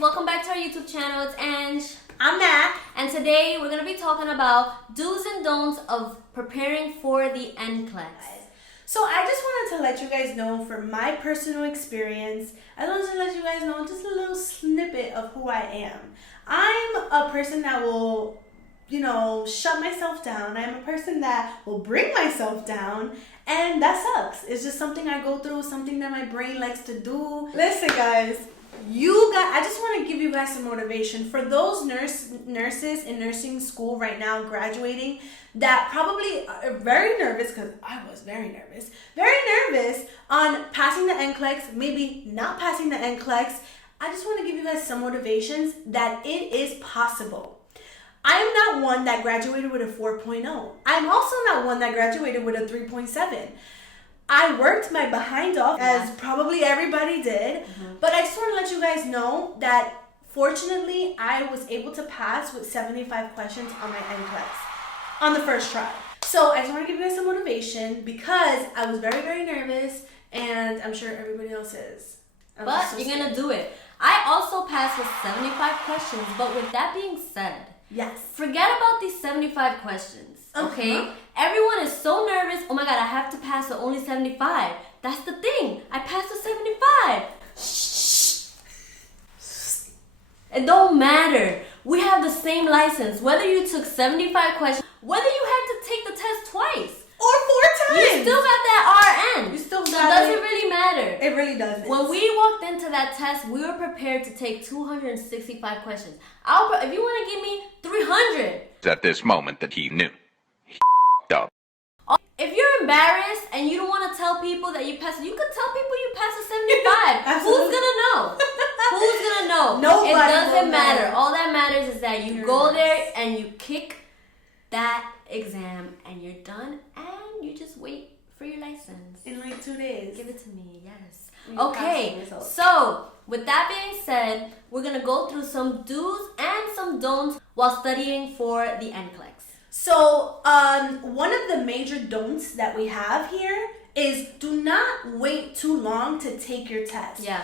welcome back to our YouTube channel. It's Ange. I'm Nat. And today we're going to be talking about do's and don'ts of preparing for the NCLEX. So I just wanted to let you guys know from my personal experience, I wanted to let you guys know just a little snippet of who I am. I'm a person that will, shut myself down. I'm a person that will bring myself down, and that sucks. It's just something I go through, something that my brain likes to do. Listen, guys. I just want to give you guys some motivation for those nurses in nursing school right now graduating that probably are very nervous, because I was very nervous on passing the NCLEX, maybe not passing the NCLEX. I just want to give you guys some motivations that it is possible. I'm not one that graduated with a 4.0. I'm also not one that graduated with a 3.7. I worked my behind off, as probably everybody did, but I just want to let you guys know that fortunately I was able to pass with 75 questions on my NCLEX on the first try. So I just want to give you guys some motivation because I was very, very nervous, and I'm sure everybody else is. But you're going to do it. I also passed with 75 questions, but with that being said, yes, forget about these 75 questions, okay? Everyone is so nervous. Oh my God, I have to pass with only 75. That's the thing. I passed with 75. Shh. It don't matter. We have the same license. Whether you took 75 questions, whether you had to take the test twice or 4 times, you still got that RN. You still got it. Doesn't really matter. It really doesn't. When we walked into that test, we were prepared to take 265 questions. If you want to give me 300. At this moment that he knew. If you're embarrassed and you don't want to tell people that you passed, you could tell people you passed a 75. Who's gonna know? Who's gonna know? Nobody. It doesn't matter. All that matters is that you go there and you kick that exam and you're done, and you just wait for your license. In like 2 days. Give it to me, yes. Okay, so with that being said, we're gonna go through some do's and some don'ts while studying for the NCLEX. So, one of the major don'ts that we have here is do not wait too long to take your test. Yeah.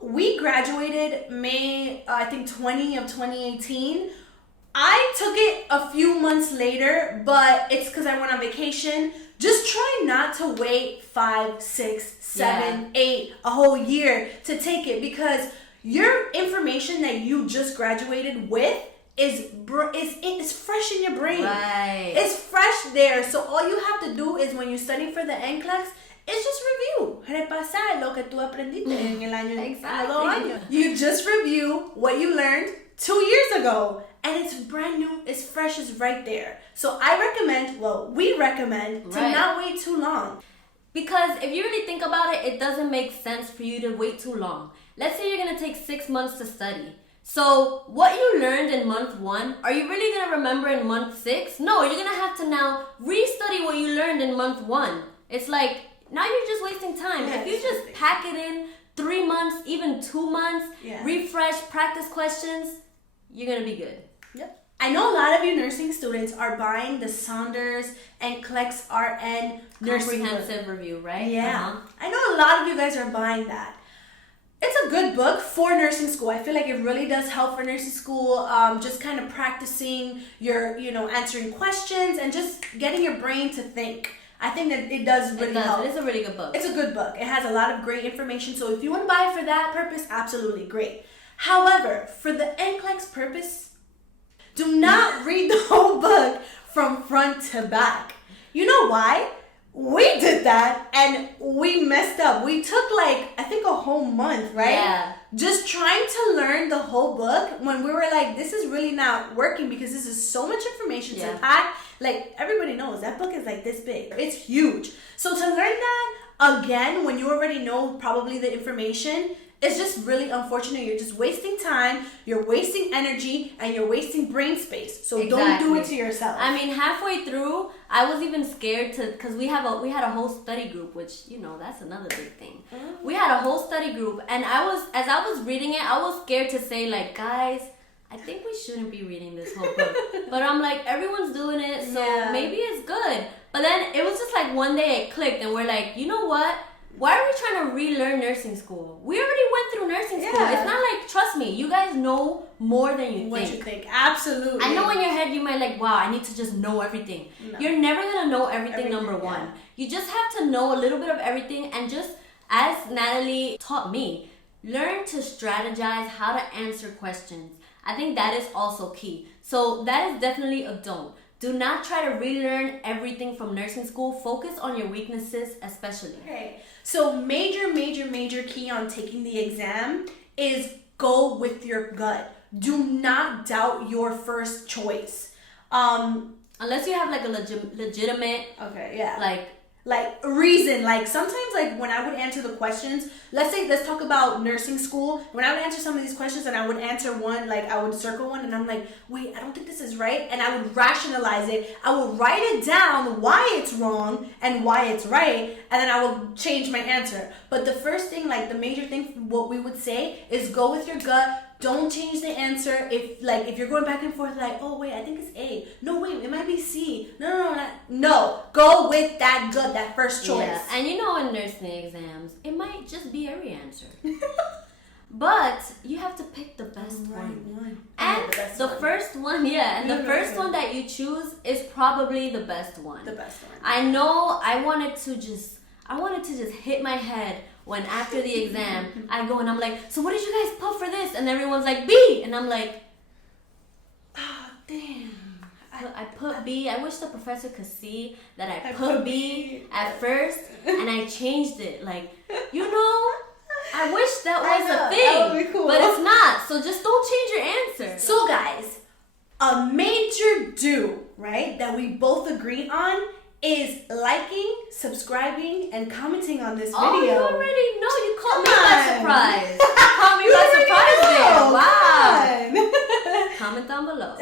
We graduated May, 20 of 2018. I took it a few months later, but it's because I went on vacation. Just try not to wait 5, 6, 7, 8, a whole year to take it, because your information that you just graduated with is fresh in your brain. Right. It's fresh there. So all you have to do is, when you study for the NCLEX, is just review. Repasar lo que tú aprendiste en el año. Exactly. You just review what you learned 2 years ago, and it's brand new, it's fresh, it's right there. So we recommend to not wait too long. Because if you really think about it, it doesn't make sense for you to wait too long. Let's say you're going to take 6 months to study. So what you learned in month 1, are you really going to remember in month 6? No, you're going to have to now restudy what you learned in month 1. It's like, now you're just wasting time. If you just pack it in 3 months, even 2 months, refresh, practice questions, you're going to be good. Yep. I know a lot of you nursing students are buying the Saunders and NCLEX RN nursing comprehensive review, right? Yeah. I know a lot of you guys are buying that. It's a good book for nursing school. I feel like it really does help for nursing school. Just kind of practicing your, answering questions and just getting your brain to think. I think that it does really help. It is a really good book. It's a good book. It has a lot of great information. So if you want to buy it for that purpose, absolutely great. However, for the NCLEX purpose, do not read the whole book from front to back. You know why? We did that and we messed up. We took a whole month, right? Yeah. Just trying to learn the whole book when we were like, this is really not working because this is so much information to pack. Like, everybody knows that book is like this big. It's huge. So to learn that again when you already know probably the information, it's just really unfortunate. You're just wasting time, you're wasting energy, and you're wasting brain space. So don't do it to yourself. I mean, halfway through, I was even scared because we had a whole study group, which, that's another big thing. We had a whole study group, and as I was reading it, I was scared to say, like, guys, I think we shouldn't be reading this whole book. But I'm like, everyone's doing it, so maybe it's good. But then it was just like one day it clicked, and we're like, you know what? Why are we trying to relearn nursing school? We already went through nursing school. It's not like, trust trust me, you guys know more than you What think. you think? Absolutely. I know in your head you might like, wow, I need to just know everything. No. You're never gonna know everything, number one. You just have to know a little bit of everything, and just as Natalie taught me, learn to strategize how to answer questions. I think that is also key. So that is definitely a don't. Do not try to relearn everything from nursing school. Focus on your weaknesses especially. Okay. So major key on taking the exam is go with your gut. Do not doubt your first choice. Unless you have like a legitimate, okay, yeah, like reason. Like sometimes, like when I would answer the questions, let's talk about nursing school. When I would answer some of these questions and I would answer one, like I would circle one and I'm like, wait, I don't think this is right. And I would rationalize it. I would write it down why it's wrong and why it's right. And then I would change my answer. But the first thing, like the major thing, what we would say is go with your gut. Don't change the answer. If you're going back and forth, like, oh wait, I think it's A. No, wait, it might be C. No. Go with that gut, that first choice. Yeah, and you know, in nursing exams, it might just be every answer. But you have to pick the best one. And the first one, and the first one that you choose is probably the best one. The best one. I know I wanted to just hit my head when after the exam, I go and I'm like, so what did you guys put for this? And everyone's like, B. And I'm like, oh, damn. I put B. I wish the professor could see that I put B at first and I changed it. Like, you know, I wish that was a thing. That would be cool. But it's not. So just don't change your answer. So guys, a major do, right, that we both agree on is liking, subscribing, and commenting on this video. Oh, you already know. You caught me by surprise. You caught me by surprise there. Wow. Comment down below.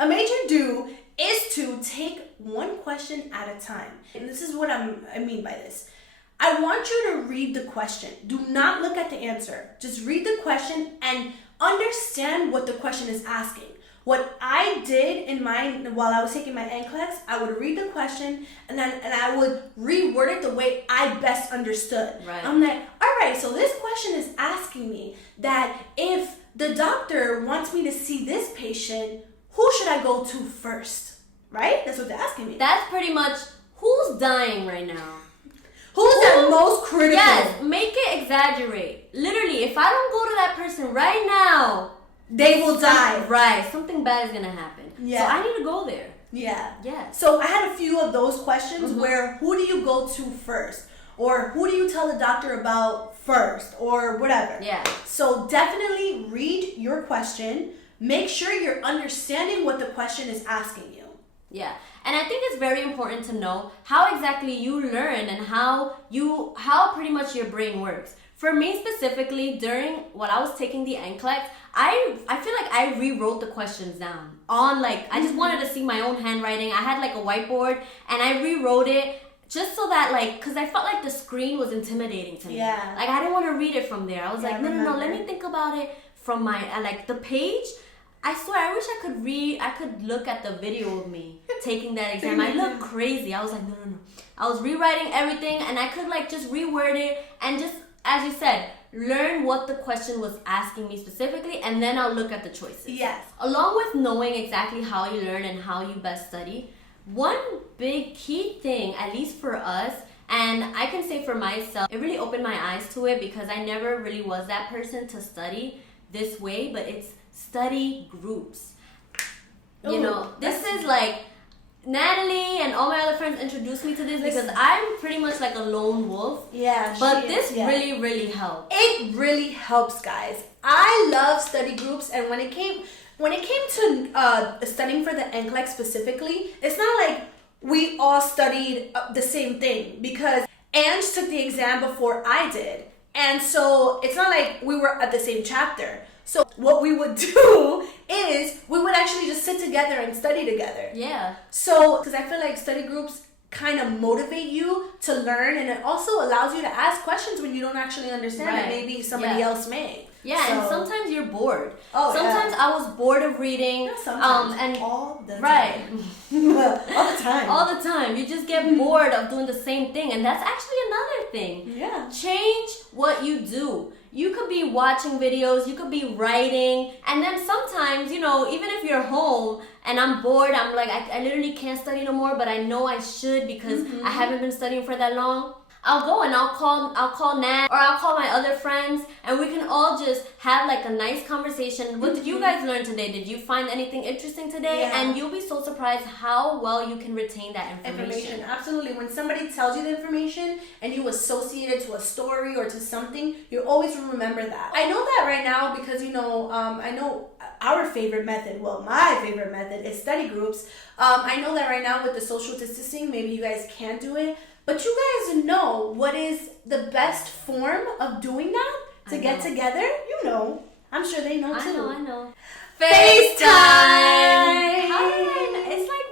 A major do is to take one question at a time. And this is what I mean by this. I want you to read the question. Do not look at the answer. Just read the question and understand what the question is asking. What I did while I was taking my NCLEX, I would read the question and I would reword it the way I best understood. Right. I'm like, all right, so this question is asking me that if the doctor wants me to see this patient, who should I go to first? Right? That's what they're asking me. That's pretty much who's dying right now. Who's the most critical? Yes, make it exaggerate. Literally, if I don't go to that person right now, they will die. Right. Something bad is going to happen. Yeah. So I need to go there. Yeah. Yeah. So I had a few of those questions where who do you go to first? Or who do you tell the doctor about first? Or whatever. Yeah. So definitely read your question. Make sure you're understanding what the question is asking you. Yeah. And I think it's very important to know how exactly you learn and how pretty much your brain works. For me specifically, during when I was taking the NCLEX, I feel like I rewrote the questions down on I just wanted to see my own handwriting. I had like a whiteboard and I rewrote it just so that because I felt like the screen was intimidating to me. Yeah. Like I didn't want to read it from there. I was like, no, let me think about it from my the page. I swear, I wish I could look at the video of me taking that exam. I looked crazy. I was like, no. I was rewriting everything and I could just reword it and just, as you said, learn what the question was asking me specifically, and then I'll look at the choices. Yes. Along with knowing exactly how you learn and how you best study, one big key thing, at least for us, and I can say for myself, it really opened my eyes to it because I never really was that person to study this way, but it's study groups. You know, this is Natalie and all my other friends introduced me to this because I'm pretty much like a lone wolf. Yeah, but this really, really helps. It really helps, guys. I love study groups, and when it came to studying for the NCLEX specifically, it's not like we all studied the same thing because Ange took the exam before I did, and so it's not like we were at the same chapter. So what we would do is we would actually just sit together and study together. Yeah. So, because I feel like study groups kind of motivate you to learn, and it also allows you to ask questions when you don't actually understand that maybe somebody else may. Yeah, So- and sometimes you're bored. Oh, sometimes I was bored of reading. Not sometimes, and all the right. time. All the time. All the time. You just get bored of doing the same thing. And that's actually another thing. Yeah. Change what you do. You could be watching videos, you could be writing, and then sometimes, you know, even if you're home and I'm bored, I'm like, I literally can't study no more, but I know I should because I haven't been studying for that long. I'll go and I'll call Nat, or I'll call my other friends, and we can all just have like a nice conversation. What did you guys learn today? Did you find anything interesting today? Yeah. And you'll be so surprised how well you can retain that information. Absolutely. When somebody tells you the information and you associate it to a story or to something, you always remember that. I know that right now because, you know, I know our favorite method, well, my favorite method is study groups. I know that right now with the social distancing, maybe you guys can't do it. But you guys know what is the best form of doing that? To get together? You know. I'm sure they know too. I know. FaceTime! It's like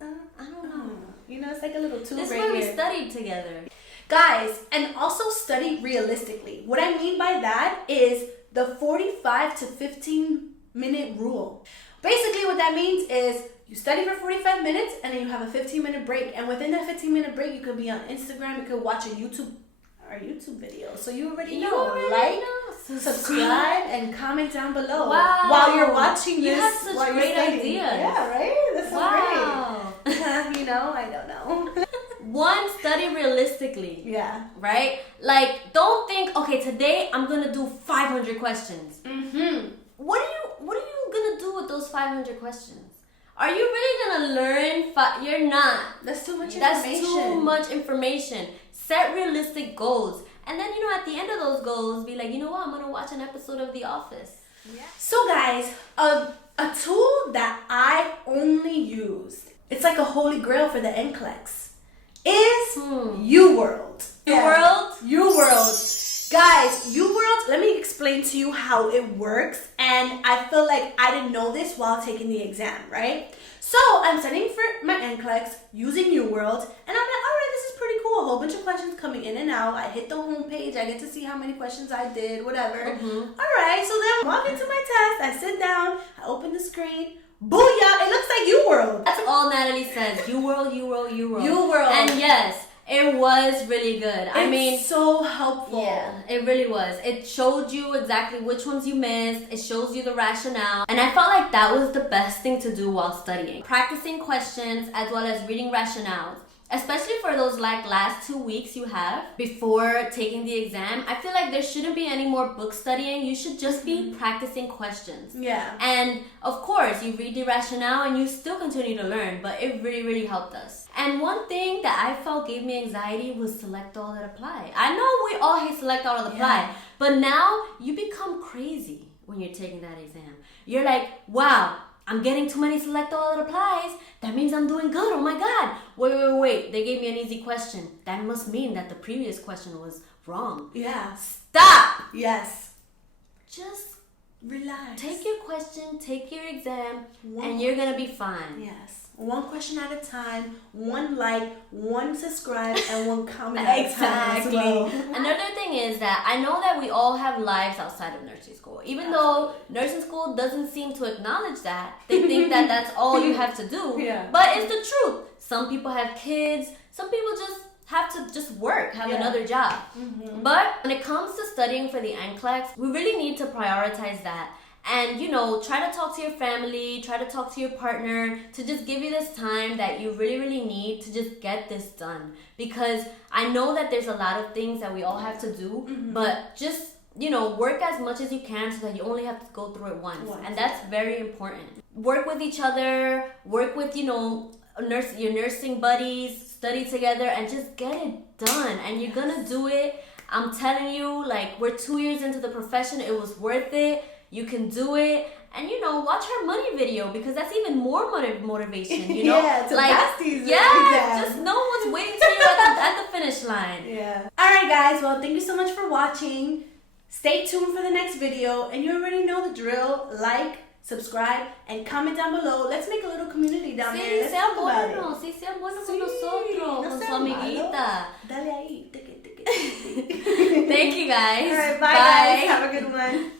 I don't know. You know, it's like a little tool This is right why we here. studied together. Guys, and also study realistically. What I mean by that is the 45 to 15 minute rule. Basically what that means is you study for 45 minutes and then you have a 15-minute break. And within that 15-minute break, you could be on Instagram, you could watch a YouTube video. So you already know. Subscribe and comment down below while you're watching this. You have such while great you're studying. ideas. Yeah, right? That's so Wow. great. You know, I don't know. One, study realistically. Yeah. Right? Like, don't think, okay, today I'm gonna do 500 questions. Mm-hmm. What are you gonna do with those 500 questions? Are you really gonna learn? You're not. That's too much information. That's too much information. Set realistic goals. And then, you know, at the end of those goals, be like, you know what? I'm gonna watch an episode of The Office. Yeah. So guys, a tool that I only use, it's like a holy grail for the NCLEX, is UWorld. UWorld? UWorld. Guys, UWorld, let me explain to you how it works. And I feel like I didn't know this while taking the exam, right? So I'm studying for my NCLEX using UWorld, and I'm like, all right, this is pretty cool. A whole bunch of questions coming in and out. I hit the home page. I get to see how many questions I did, whatever. All right, so then I walk into my test. I sit down. I open the screen. Booyah! It looks like UWorld. That's all Natalie says. UWorld, UWorld, UWorld. UWorld. And yes, it was really good. I mean, It's so helpful. yeah, it really was. It showed you exactly which ones you missed. It shows you the rationale. And I felt like that was the best thing to do while studying. Practicing questions as well as reading rationales. Especially for those like last 2 weeks you have before taking the exam. I feel like there shouldn't be any more book studying. You should just be practicing questions. Yeah. And of course, you read the rationale and you still continue to learn, but it really, really helped us. And one thing that I felt gave me anxiety was select all that apply. I know we all hate select all that apply, but now you become crazy when you're taking that exam. You're like, wow, I'm getting too many select all that applies. That means I'm doing good. Oh my God. Wait. They gave me an easy question. That must mean that the previous question was wrong. Yeah. Stop. Yes. Just Relax. take your question, take your exam, and you're going to be fine. Yes. One question at a time, one like, one subscribe, and one comment at a time as well. Another thing is that I know that we all have lives outside of nursing school. Even though nursing school doesn't seem to acknowledge that. They think that that's all you have to do. Yeah. But it's the truth. Some people have kids. Some people just have to just work, have another job. But when it comes to studying for the NCLEX, we really need to prioritize that. And, you know, try to talk to your family, try to talk to your partner to just give you this time that you really, really need to just get this done. Because I know that there's a lot of things that we all have to do, but just, you know, work as much as you can so that you only have to go through it once. And that's very important. Work with each other, work with, you know, your nursing buddies, study together, and just get it done. And you're gonna do it. I'm telling you, like, we're 2 years into the profession. It was worth it. You can do it. And, you know, watch her money video because that's even more motivation, you know? Yeah, to pass these exams. Just know what's waiting for you at the finish line. Yeah. Alright guys, well thank you so much for watching. Stay tuned for the next video and you already know the drill. Like, subscribe, and comment down below. Let's make a little community down there. Let's talk about it. Sí, sean buenos con nosotros, con su amiguita. Dale ahí. Thank you guys. All right, bye guys. Have a good one.